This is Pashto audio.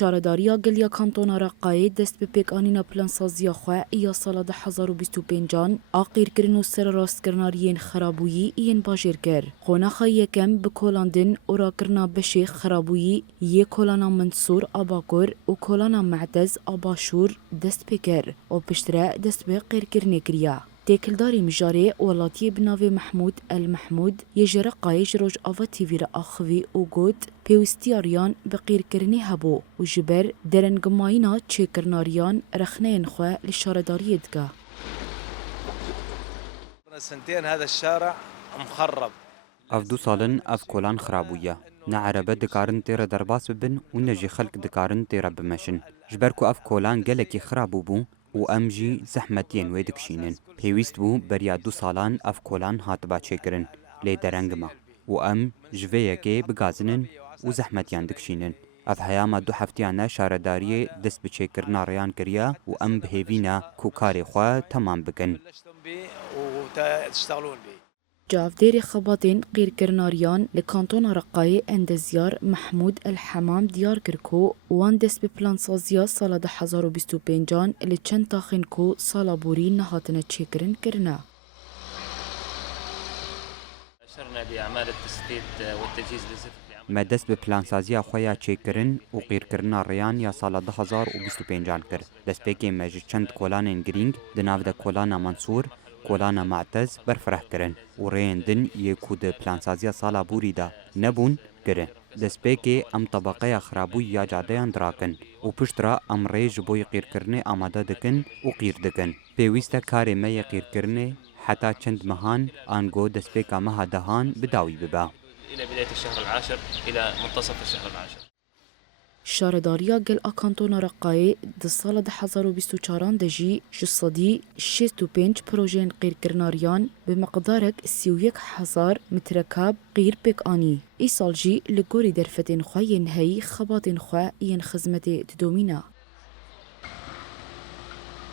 شارداریا گلیا کانتونا رقای دست به پیک آنینا پلانسازیا خواه یا سال 2025 آقیر کرن و سر راست کرناریین خرابویی این باجر کر. خونخای یکم به کلاندن و را کرنا بشه خرابویی یه کلانا منصور آباکر و کلانا معتز آباشور دست بکر و پشتره دست به قیر کرنه کریا. تکلداری مجاری ولاتی بناوی محمود المحمود یجرا قایج روج آوا تیویر آخوی و گود پیوستیاریان بقیر کرنی هبو و جبر درنگماینا چه کرناریان رخنین خواه لشارداری دگاه. سنتين هذا الشارع مخرب. اف دو سالن اف کلان خرابویه. نه عربه دکارن تیره درباس ببن و نه جی خلق دکارن تیره بمشن. جبر کو اف کلان گلکی خرابو بو و ام جی زحمتین وی دکشینن. پیویست بو بریا 2 سالان اف کلان هاتبا چکرن لی درنگما و ام جویه که بگازنن و زحمتیان دکشینن. اف هیاما 2 هفتیانه شارداری دست بچکرنا ریان کریا و ام بهیوینا کو کاری خواه تمام بکن. جافدير خباطين قير كرناريان لكانتون رقاي اندزيار محمود الحمام ديار كركو وان دس ببلان سازيا سالا 2025 اللي چند تاخين كو سالا بوري نهاتنا تشيكرن كرنا. أشرنا بأعمال التسديد والتجهيز لزفت ما دست ببلان سازيا خويا تشيكرن و قير كرنا ريان يا سالا 2025 كر. دست بيكي مجي چند كولان گرينگ دناو دا كولانا منصور کولانا معتز برفرح کرن و ریندن یکو ده پلانسازیا سالا بوری دا نبون کرن. دسپیکی ام طبقه خرابوی یا جادهان دراکن و پشت را ام ریج بوی قیر کرنه آماده دکن و قیر دکن. پیوسته کاری می قیر کرنه حتی چند مهان آنگو دسپیکا مها دهان بداوی ببا. إلى بداية الشهر العاشر إلى منتصف الشهر العاشر. شارداریا گل آکانتونا رقای ده سال 2024 دجی جسدی 65 پروژین قیر کرناریان به مقدارک 31,000 مترکاب قیر پیک آنی. ای سال جی لگوری درفتین خواه ینهی خباتین خواه ین خزمت ددومینا.